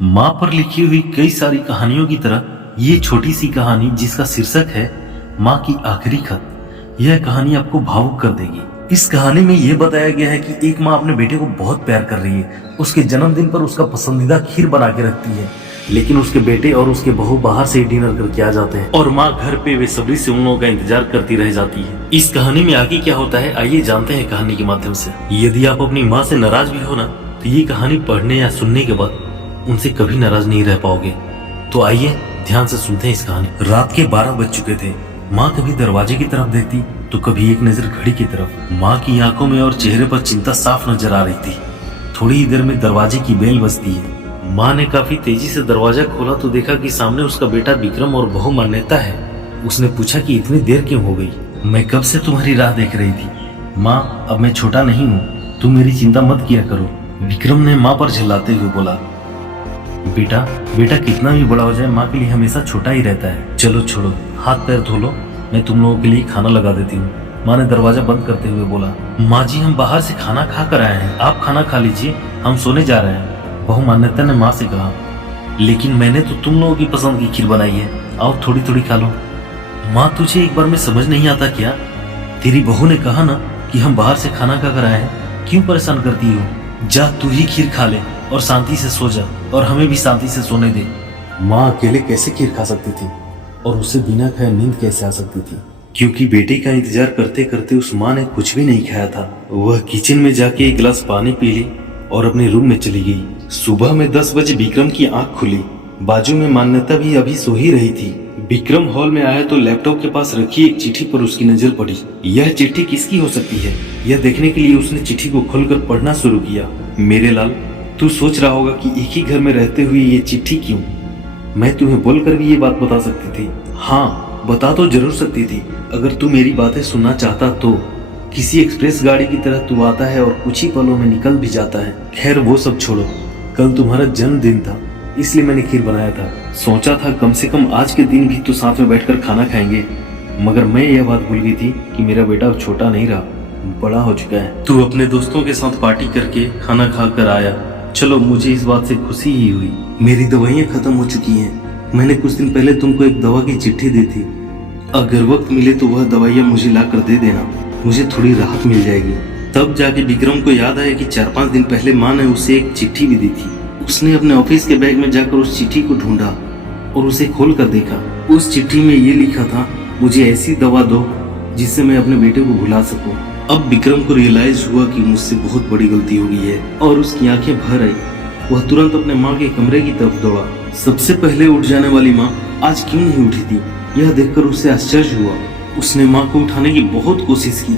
माँ पर लिखी हुई कई सारी कहानियों की तरह ये छोटी सी कहानी जिसका शीर्षक है माँ की आखिरी खत, यह कहानी आपको भावुक कर देगी। इस कहानी में यह बताया गया है कि एक माँ अपने बेटे को बहुत प्यार कर रही है। उसके जन्मदिन पर उसका पसंदीदा खीर बना के रखती है, लेकिन उसके बेटे और उसके बहू बाहर से डिनर करके आ जाते हैं और माँ घर पे बेसब्री से उन लोगों का इंतजार करती रह जाती है। इस कहानी में आगे क्या होता है, आइए जानते हैं कहानी के माध्यम से। यदि आप अपनी माँ से नाराज भी हो ना, तो ये कहानी पढ़ने या सुनने के बाद उनसे कभी नाराज नहीं रह पाओगे। तो आइए ध्यान से सुनते हैं इस कहानी। रात के 12 बज चुके थे। माँ कभी दरवाजे की तरफ देखती तो कभी एक नजर घड़ी की तरफ। माँ की आंखों में और चेहरे पर चिंता साफ नजर आ रही थी। थोड़ी ही देर में दरवाजे की बेल बजती है। माँ ने काफी तेजी से दरवाजा खोला तो देखा कि सामने उसका बेटा विक्रम और बहू मान्यता है। उसने पूछा कि इतनी देर क्यों हो गई? मैं कब से तुम्हारी राह देख रही थी। माँ, अब मैं छोटा नहीं हूँ, तुम मेरी चिंता मत किया करो, विक्रम ने माँ पर झल्लाते हुए बोला। बेटा कितना भी बड़ा हो जाए माँ के लिए हमेशा छोटा ही रहता है। चलो छोड़ो, हाथ पैर धो लो, मैं तुम लोगों के लिए खाना लगा देती हूँ, माँ ने दरवाजा बंद करते हुए बोला। माँ जी, हम बाहर से खाना खा कर आए हैं, आप खाना खा लीजिए, हम सोने जा रहे हैं, बहू मान्यता ने माँ से कहा। लेकिन मैंने तो तुम लोगों की पसंद की खीर बनाई है, आओ थोड़ी थोड़ी खा लो। माँ, तुझे एक बार में समझ नहीं आता क्या? तेरी बहू ने कहा ना कि हम बाहर से खाना खा कर आए हैं, क्यों परेशान करती हो? जा तू ही खीर खा ले और शांति से सो जा, और हमें भी शांति से सोने दे। माँ अकेले कैसे खीर खा सकती थी और उसे बिना खाए नींद कैसे आ सकती थी? क्योंकि बेटे का इंतजार करते करते उस माँ ने कुछ भी नहीं खाया था। वह किचन में जाके एक गिलास पानी पी ली और अपने रूम में चली गई। सुबह में 10 बजे विक्रम की आंख खुली। बाजू में मान्यता भी अभी सो ही रही थी। विक्रम हॉल में आया तो लैपटॉप के पास रखी एक चिट्ठी पर उसकी नजर पड़ी। यह चिट्ठी किसकी हो सकती है, यह देखने के लिए उसने चिट्ठी को खोलकर पढ़ना शुरू किया। मेरे लाल, तू सोच रहा होगा कि एक ही घर में रहते हुए ये चिट्ठी क्यों? मैं तुम्हें बोलकर भी ये बात बता सकती थी। हाँ, बता तो जरूर सकती थी, अगर तू मेरी बातें सुनना चाहता तो। किसी एक्सप्रेस गाड़ी की तरह तू आता है और कुछ ही पलों में निकल भी जाता है। खैर वो सब छोड़ो, कल तुम्हारा जन्मदिन था, इसलिए मैंने खीर बनाया था। सोचा था कम से कम आज के दिन भी तो साथ में बैठकर खाना खाएंगे, मगर मैं यह बात भूल गई थी कि मेरा बेटा अब छोटा नहीं रहा, बड़ा हो चुका है। तू अपने दोस्तों के साथ पार्टी करके खाना खा कर आया। चलो, मुझे इस बात से खुशी ही हुई। मेरी दवाइयाँ खत्म हो चुकी हैं। मैंने कुछ दिन पहले तुमको एक दवा की चिट्ठी दी थी, अगर वक्त मिले तो वह दवाइयाँ मुझे ला कर दे देना, मुझे थोड़ी राहत मिल जाएगी। तब जाके विक्रम को याद आया कि 4-5 दिन पहले माँ ने उसे एक चिट्ठी भी दी थी। उसने अपने ऑफिस के बैग में जाकर उस चिट्ठी को ढूंढा और उसे खोल कर देखा। उस चिट्ठी में ये लिखा था, मुझे ऐसी दवा दो जिससे मैं अपने बेटे को भुला सकूं। अब विक्रम को रियलाइज हुआ कि मुझसे बहुत बड़ी गलती हो गई है और उसकी आंखें भर आई। वह तुरंत अपने माँ के कमरे की तरफ दौड़ा। सबसे पहले उठ जाने वाली माँ आज क्यों नहीं उठी थी, यह देखकर उसे आश्चर्य हुआ। उसने माँ को उठाने की बहुत कोशिश की,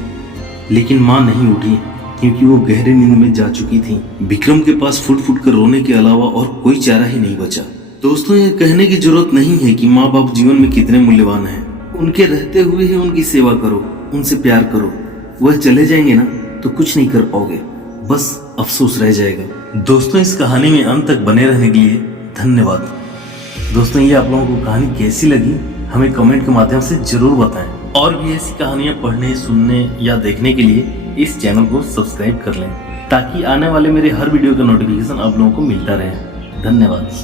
लेकिन माँ नहीं उठी क्योंकि वो गहरे नींद में जा चुकी थी। विक्रम के पास फुट फुट कर रोने के अलावा और कोई चारा ही नहीं बचा। दोस्तों, यह कहने की जरूरत नहीं है कि माँ बाप जीवन में कितने मूल्यवान हैं। उनके रहते हुए ही उनकी सेवा करो, उनसे प्यार करो। वह चले जाएंगे ना तो कुछ नहीं कर पाओगे, बस अफसोस रह जाएगा। दोस्तों, इस कहानी में अंत तक बने रहने के लिए धन्यवाद। दोस्तों, ये आप लोगों को कहानी कैसी लगी हमें कमेंट के माध्यम से जरूर बताएं। और भी ऐसी कहानियां पढ़ने, सुनने या देखने के लिए इस चैनल को सब्सक्राइब कर लें, ताकि आने वाले मेरे हर वीडियो का नोटिफिकेशन आप लोगों को मिलता रहे। धन्यवाद।